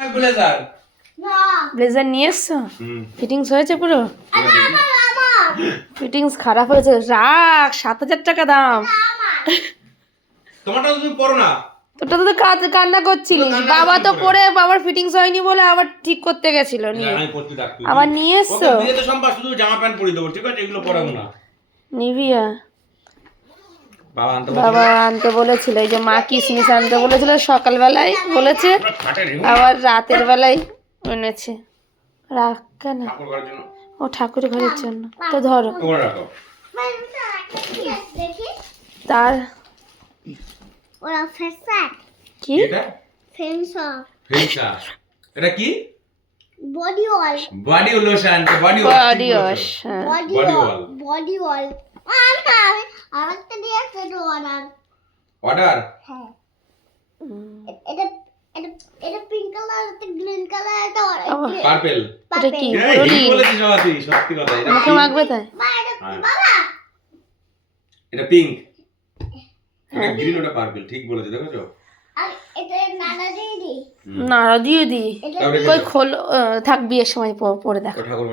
Blazer blazer নিয়ে এসছো? Fittings হয়েছে পুরো? ফিটিংস খারাপ হয়েছে, রাখ। 7,000 টাকা দাম। তোমারটা তুমি পরো না। তোটা তো কান্না করছিলিস। বাবা তো পরে বাবার ফিটিংস হয়নি বলে আবার ঠিক করতে গেছিল নিয়ে। আবার নিয়ে এসছো? ওকে দিয়ে তো সম্ভব, শুধু জামা প্যান্ট পরিয়ে দেবো, ঠিক আছে? এগুলো পরাবো না। নিভিয়া বাবা বাবা আনতে বলেছিল, এই যে মা কিসমিস আনতে বলেছিল সকালবেলায় বলেছে, আবার রাতের বেলায় এনেছে। রাখ কেন? ও ঠাকুর ঘরের জন্য তো ধরো। তার কি এটা কি? Body wash body lotion, body body wash. Body wash আরেকটা দিয়ে আছে অর্ডার। হ্যাঁ এটা এটা এটা পিঙ্ক কালার, এটা গ্রিন কালার, এটা পার্পল। এটা কি এই বলেছিস বাবা, তুই সত্যি কথা। এটা মুখে মাখবে তাই? বাবা এটা পিঙ্ক, এটা গ্রিন, ওটা পার্পল। ঠিক বলেছে, দেখো। আর এটা নানা দিয়ে দি। নাড়া দিয়ে দি। কই খোল, থাক বিয়ের সময় পরে দেখ। ঠাকুর